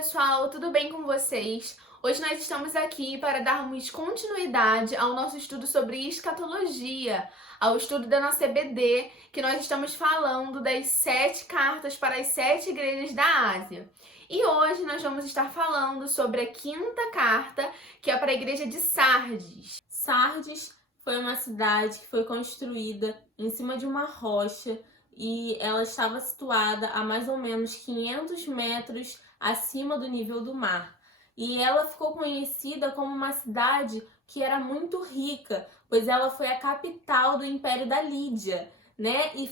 pessoal, tudo bem com vocês? Hoje nós estamos aqui para darmos continuidade ao nosso estudo sobre escatologia, ao estudo da nossa EBD, que nós estamos falando das 7 cartas para as 7 igrejas da Ásia. E hoje nós vamos estar falando sobre a 5ª carta, que é para a igreja de Sardes. Sardes foi uma cidade que foi construída em cima de uma rocha e ela estava situada a mais ou menos 500 metros acima do nível do mar. E ela ficou conhecida como uma cidade que era muito rica, pois ela foi a capital do Império da Lídia, né? E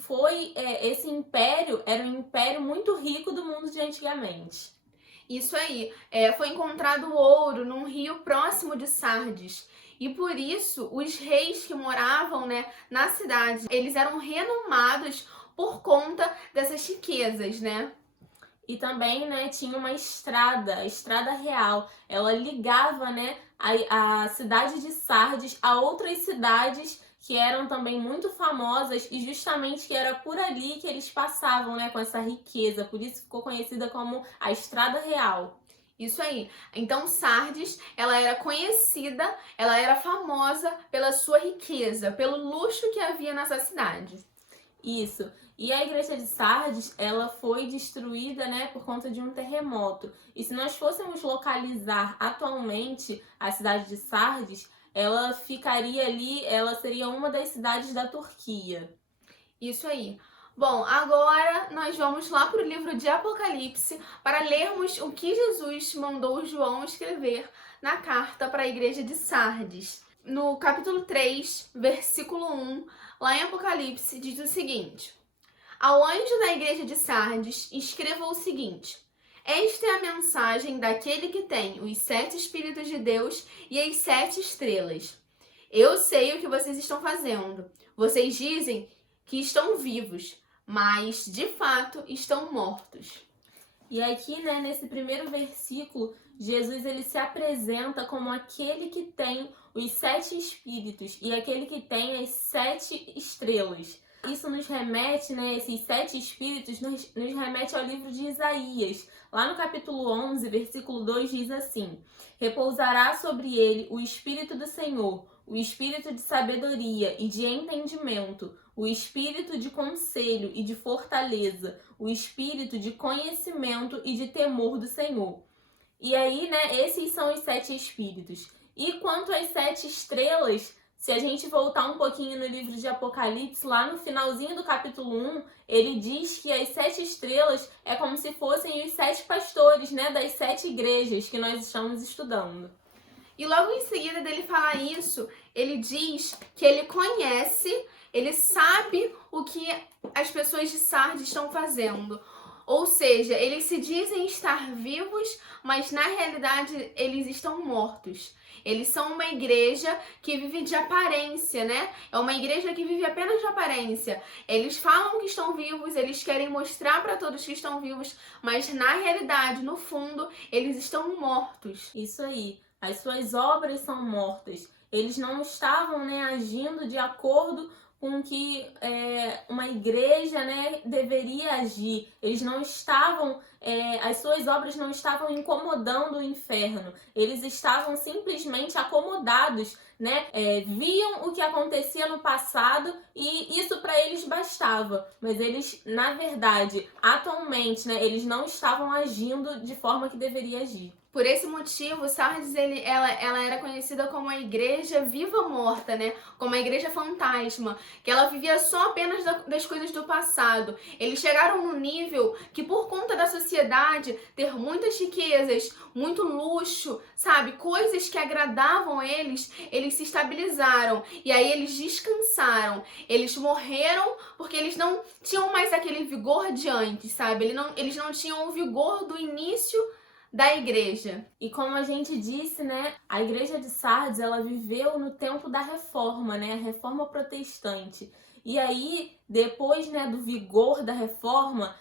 esse império era um império muito rico do mundo de antigamente. Isso aí, foi encontrado ouro num rio próximo de Sardes. E por isso, os reis que moravam, na cidade, eles eram renomados por conta dessas riquezas, né? E também, tinha uma estrada, a estrada real. Ela ligava, a cidade de Sardes a outras cidades que eram também muito famosas e justamente que era por ali que eles passavam, com essa riqueza. Por isso ficou conhecida como a Estrada Real. Isso aí. Então Sardes, ela era conhecida, ela era famosa pela sua riqueza, pelo luxo que havia nessa cidade. Isso. E a igreja de Sardes, ela foi destruída, por conta de um terremoto. E se nós fôssemos localizar atualmente a cidade de Sardes, ela ficaria ali, ela seria uma das cidades da Turquia. Isso aí. Bom, agora nós vamos lá para o livro de Apocalipse para lermos o que Jesus mandou João escrever na carta para a igreja de Sardes. No capítulo 3, versículo 1, lá em Apocalipse, diz o seguinte: Ao anjo da igreja de Sardes, escreva o seguinte: Esta é a mensagem daquele que tem os 7 Espíritos de Deus e as 7 estrelas. Eu sei o que vocês estão fazendo. Vocês dizem que estão vivos, mas de fato estão mortos. E aqui, nesse primeiro versículo, Jesus ele se apresenta como aquele que tem os 7 espíritos e aquele que tem as 7 estrelas. Isso nos remete, esses 7 espíritos nos remete ao livro de Isaías. Lá no capítulo 11, versículo 2 diz assim: Repousará sobre ele o Espírito do Senhor, o Espírito de sabedoria e de entendimento, o Espírito de conselho e de fortaleza, o Espírito de conhecimento e de temor do Senhor. E aí, esses são os 7 espíritos. E quanto às 7 estrelas, se a gente voltar um pouquinho no livro de Apocalipse, lá no finalzinho do capítulo 1, ele diz que as 7 estrelas é como se fossem os 7 pastores, das 7 igrejas que nós estamos estudando. E logo em seguida dele falar isso, ele diz que ele conhece, ele sabe o que as pessoas de Sardes estão fazendo. Ou seja, eles se dizem estar vivos, mas na realidade eles estão mortos. Eles são uma igreja que vive de aparência, É uma igreja que vive apenas de aparência. Eles falam que estão vivos, eles querem mostrar para todos que estão vivos, mas na realidade, no fundo, eles estão mortos. Isso aí. As suas obras são mortas. Eles não estavam, agindo de acordo com que uma igreja, deveria agir. Eles não estavam, as suas obras não estavam incomodando o inferno. Eles estavam simplesmente acomodados, viam o que acontecia no passado e isso para eles bastava. Mas eles, na verdade, atualmente, eles não estavam agindo de forma que deveria agir. Por esse motivo, Sardes ela era conhecida como a igreja viva-morta, Como a igreja fantasma, que ela vivia só apenas das coisas do passado. Eles chegaram no nível que, por conta da sociedade ter muitas riquezas, muito luxo, sabe, coisas que agradavam eles se estabilizaram e aí eles descansaram. Eles morreram porque eles não tinham mais aquele vigor de antes, sabe? Eles não tinham o vigor do início da igreja. E como a gente disse, a igreja de Sardes, ela viveu no tempo da reforma, a reforma protestante. E aí, depois, do vigor da reforma,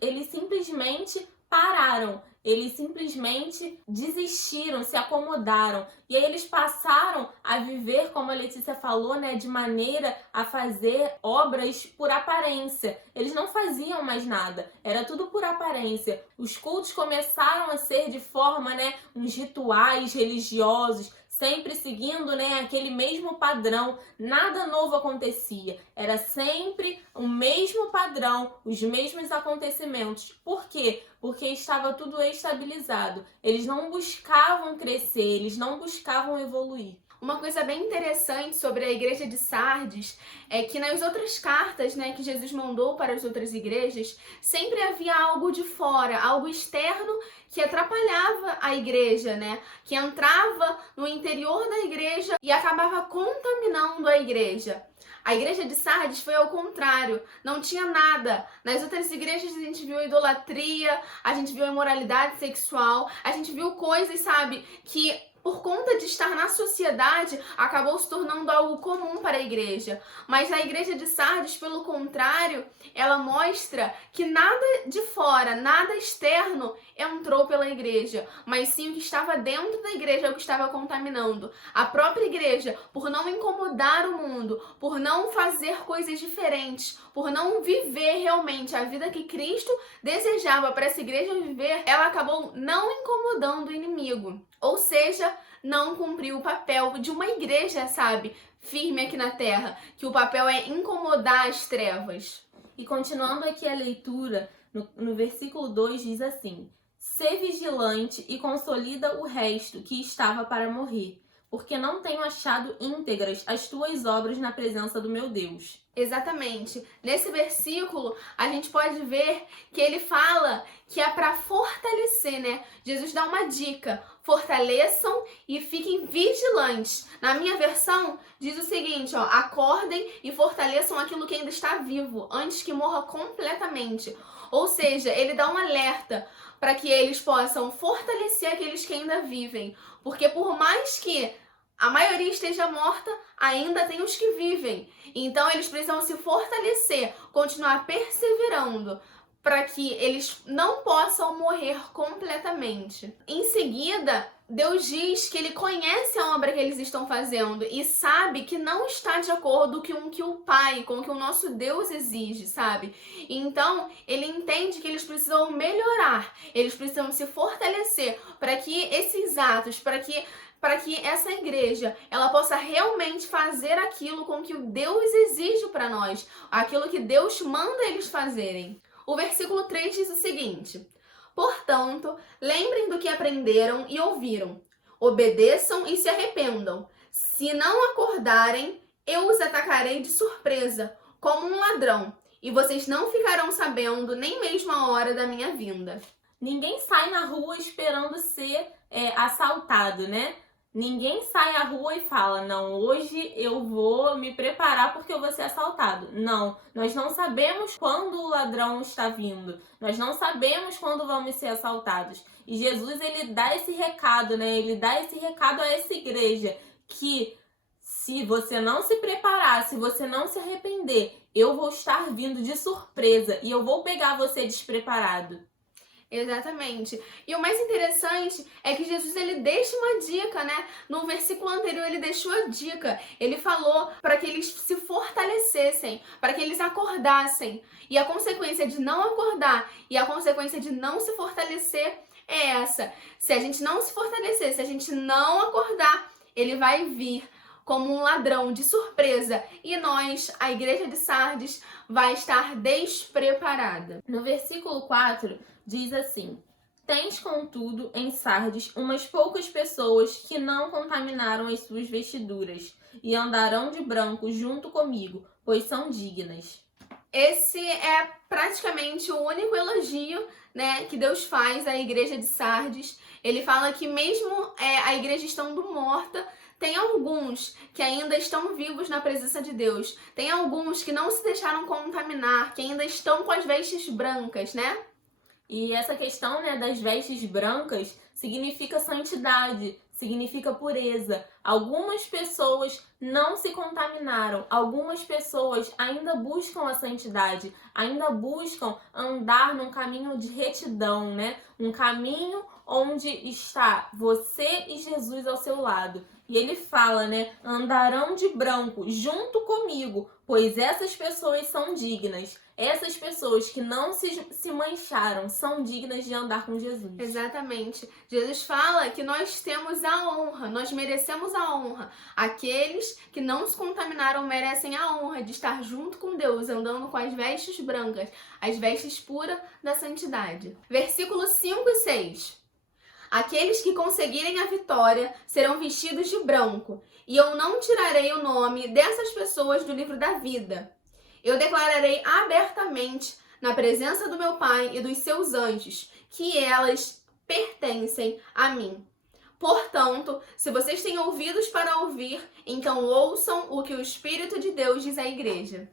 eles simplesmente pararam. Eles simplesmente desistiram, se acomodaram. E aí eles passaram a viver, como a Letícia falou, né, de maneira a fazer obras por aparência. Eles não faziam mais nada, era tudo por aparência. Os cultos começaram a ser de forma, né, uns rituais religiosos, sempre seguindo, né, aquele mesmo padrão. Nada novo acontecia. Era sempre o mesmo padrão, os mesmos acontecimentos. Por quê? Porque estava tudo estabilizado. Eles não buscavam crescer, eles não buscavam evoluir. Uma coisa bem interessante sobre a igreja de Sardes é que nas outras cartas, né, que Jesus mandou para as outras igrejas, sempre havia algo de fora, algo externo que atrapalhava a igreja, né, que entrava no interior da igreja e acabava contaminando a igreja. A igreja de Sardes foi ao contrário, não tinha nada. Nas outras igrejas a gente viu idolatria, a gente viu imoralidade sexual, a gente viu coisas, sabe, que por conta de estar na sociedade, acabou se tornando algo comum para a igreja. Mas a igreja de Sardes, pelo contrário, ela mostra que nada de fora, nada externo entrou pela igreja, mas sim o que estava dentro da igreja é o que estava contaminando. A própria igreja, por não incomodar o mundo, por não fazer coisas diferentes, por não viver realmente a vida que Cristo desejava para essa igreja viver, ela acabou não incomodando o inimigo. Ou seja, não cumpriu o papel de uma igreja, sabe, firme aqui na terra, que o papel é incomodar as trevas. E continuando aqui a leitura, no versículo 2 diz assim: "Sê vigilante e consolida o resto que estava para morrer, porque não tenho achado íntegras as tuas obras na presença do meu Deus." Exatamente. Nesse versículo, a gente pode ver que ele fala que é para fortalecer, né? Jesus dá uma dica: fortaleçam e fiquem vigilantes. Na minha versão, diz o seguinte, ó: acordem e fortaleçam aquilo que ainda está vivo, antes que morra completamente. Ou seja, ele dá um alerta para que eles possam fortalecer aqueles que ainda vivem. Porque por mais que a maioria esteja morta, ainda tem os que vivem. Então eles precisam se fortalecer, continuar perseverando, para que eles não possam morrer completamente. Em seguida, Deus diz que ele conhece a obra que eles estão fazendo e sabe que não está de acordo com o que o Pai, com o que o nosso Deus exige, sabe? Então, ele entende que eles precisam melhorar, eles precisam se fortalecer para que esses atos, para que essa igreja ela possa realmente fazer aquilo com que o Deus exige para nós, aquilo que Deus manda eles fazerem. O versículo 3 diz o seguinte: portanto, lembrem do que aprenderam e ouviram, obedeçam e se arrependam. Se não acordarem, eu os atacarei de surpresa, como um ladrão, e vocês não ficarão sabendo nem mesmo a hora da minha vinda. Ninguém sai na rua esperando ser assaltado, né? Ninguém sai à rua e fala: não, hoje eu vou me preparar porque eu vou ser assaltado. Não, nós não sabemos quando o ladrão está vindo. Nós não sabemos quando vamos ser assaltados. E Jesus, ele dá esse recado, né? Ele dá esse recado a essa igreja, que se você não se preparar, se você não se arrepender, eu vou estar vindo de surpresa e eu vou pegar você despreparado. Exatamente. E o mais interessante é que Jesus ele deixa uma dica, né? No versículo anterior ele deixou a dica. Ele falou para que eles se fortalecessem, para que eles acordassem. E a consequência de não acordar e a consequência de não se fortalecer é essa. Se a gente não se fortalecer, se a gente não acordar, ele vai vir como um ladrão de surpresa e nós, a igreja de Sardes, vai estar despreparada. No versículo 4 diz assim: tens, contudo, em Sardes umas poucas pessoas que não contaminaram as suas vestiduras e andarão de branco junto comigo, pois são dignas. Esse é praticamente o único elogio, né, que Deus faz à igreja de Sardes. Ele fala que mesmo a igreja estando morta, tem alguns que ainda estão vivos na presença de Deus. Tem alguns que não se deixaram contaminar, que ainda estão com as vestes brancas, né? E essa questão, né, das vestes brancas significa santidade, significa pureza. Algumas pessoas não se contaminaram, algumas pessoas ainda buscam a santidade, ainda buscam andar num caminho de retidão, né? Um caminho onde está você e Jesus ao seu lado. E ele fala, né? Andarão de branco junto comigo, pois essas pessoas são dignas. Essas pessoas que não se mancharam são dignas de andar com Jesus. Exatamente. Jesus fala que nós temos a honra, nós merecemos a honra. Aqueles que não se contaminaram merecem a honra de estar junto com Deus, andando com as vestes brancas, as vestes puras da santidade. Versículos 5 e 6. Aqueles que conseguirem a vitória serão vestidos de branco, e eu não tirarei o nome dessas pessoas do livro da vida. Eu declararei abertamente, na presença do meu Pai e dos seus anjos, que elas pertencem a mim. Portanto, se vocês têm ouvidos para ouvir, então ouçam o que o Espírito de Deus diz à igreja.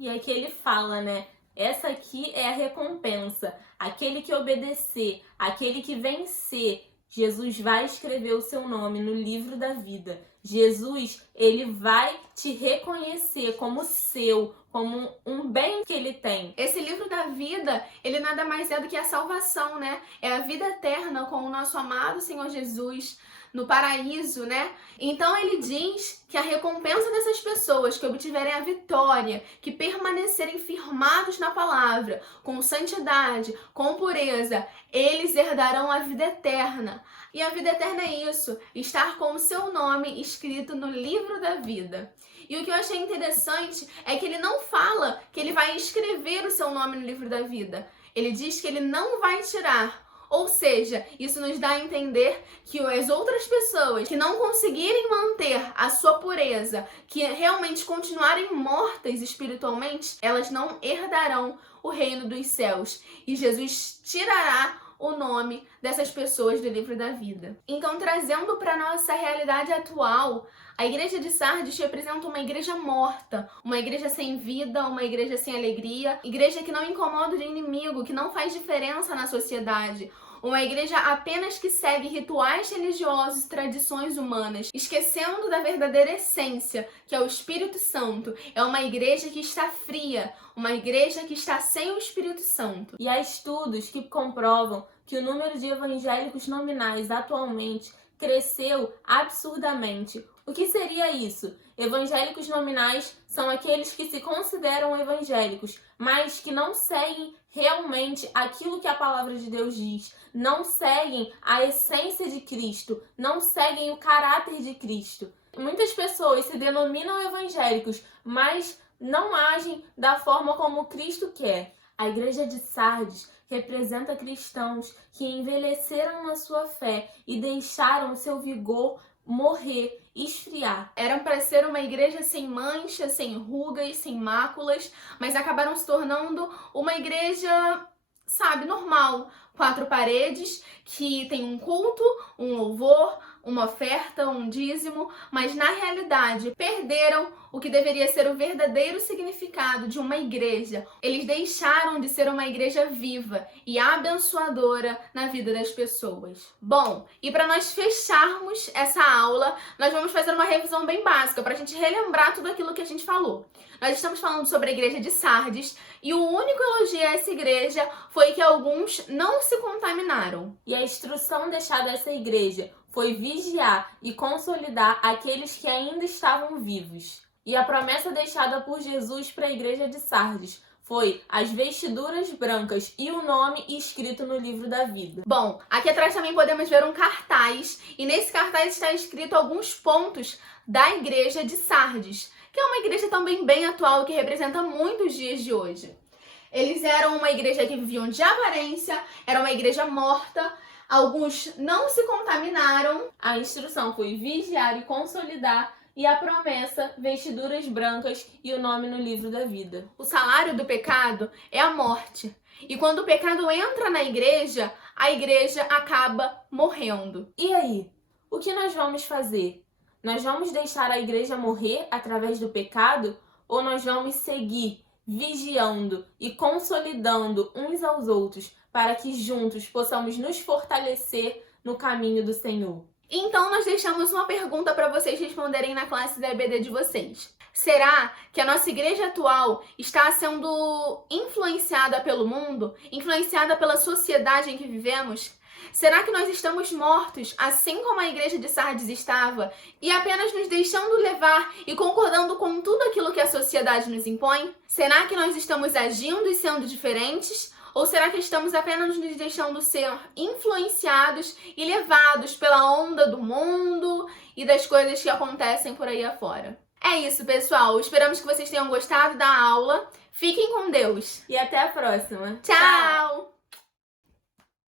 E aqui ele fala, né? Essa aqui é a recompensa. Aquele que obedecer, aquele que vencer, Jesus vai escrever o seu nome no livro da vida. Jesus, ele vai te reconhecer como seu, como um bem que ele tem. Esse livro da vida, ele nada mais é do que a salvação, né? É a vida eterna com o nosso amado Senhor Jesus no paraíso, né? Então ele diz que a recompensa dessas pessoas que obtiverem a vitória, que permanecerem firmados na palavra, com santidade, com pureza, eles herdarão a vida eterna. E a vida eterna é isso, estar com o seu nome escrito no livro da vida. E o que eu achei interessante é que ele não fala que ele vai escrever o seu nome no livro da vida. Ele diz que ele não vai tirar. Ou seja, isso nos dá a entender que as outras pessoas que não conseguirem manter a sua pureza, que realmente continuarem mortas espiritualmente, elas não herdarão o reino dos céus. E Jesus tirará o nome dessas pessoas do livro da vida. Então, trazendo para nossa realidade atual, a igreja de Sardes representa uma igreja morta, uma igreja sem vida, uma igreja sem alegria, igreja que não incomoda o inimigo, que não faz diferença na sociedade. Uma igreja apenas que segue rituais religiosos e tradições humanas, esquecendo da verdadeira essência, que é o Espírito Santo. É uma igreja que está fria, uma igreja que está sem o Espírito Santo. E há estudos que comprovam que o número de evangélicos nominais atualmente cresceu absurdamente. O que seria isso? Evangélicos nominais são aqueles que se consideram evangélicos, mas que não seguem realmente aquilo que a palavra de Deus diz, não seguem a essência de Cristo, não seguem o caráter de Cristo. Muitas pessoas se denominam evangélicos, mas não agem da forma como Cristo quer. A igreja de Sardes representa cristãos que envelheceram na sua fé e deixaram seu vigor morrer, esfriar. Eram para ser uma igreja sem manchas, sem rugas, sem máculas, mas acabaram se tornando uma igreja, sabe, normal. 4 paredes, que tem um culto, um louvor, uma oferta, um dízimo, mas na realidade perderam o que deveria ser o verdadeiro significado de uma igreja. Eles deixaram de ser uma igreja viva e abençoadora na vida das pessoas. Bom, e para nós fecharmos essa aula, nós vamos fazer uma revisão bem básica para a gente relembrar tudo aquilo que a gente falou. Nós estamos falando sobre a igreja de Sardes e o único elogio a essa igreja foi que alguns não se contaminaram. E a instrução deixada a essa igreja foi vigiar e consolidar aqueles que ainda estavam vivos. E a promessa deixada por Jesus para a igreja de Sardes foi as vestiduras brancas e o nome escrito no livro da vida. Bom, aqui atrás também podemos ver um cartaz, e nesse cartaz está escrito alguns pontos da igreja de Sardes, que é uma igreja também bem atual, que representa muitos dias de hoje. Eles eram uma igreja que viviam de aparência, era uma igreja morta, alguns não se contaminaram. A instrução foi vigiar e consolidar, e a promessa, vestiduras brancas e o nome no livro da vida. O salário do pecado é a morte. E quando o pecado entra na igreja, a igreja acaba morrendo. E aí? O que nós vamos fazer? Nós vamos deixar a igreja morrer através do pecado? Ou nós vamos seguir vigiando e consolidando uns aos outros para que juntos possamos nos fortalecer no caminho do Senhor? Então nós deixamos uma pergunta para vocês responderem na classe da EBD de vocês. Será que a nossa igreja atual está sendo influenciada pelo mundo? Influenciada pela sociedade em que vivemos? Será que nós estamos mortos, assim como a igreja de Sardes estava, e apenas nos deixando levar e concordando com tudo aquilo que a sociedade nos impõe? Será que nós estamos agindo e sendo diferentes? Ou será que estamos apenas nos deixando ser influenciados e levados pela onda do mundo e das coisas que acontecem por aí afora? É isso, pessoal. Esperamos que vocês tenham gostado da aula. Fiquem com Deus. E até a próxima. Tchau!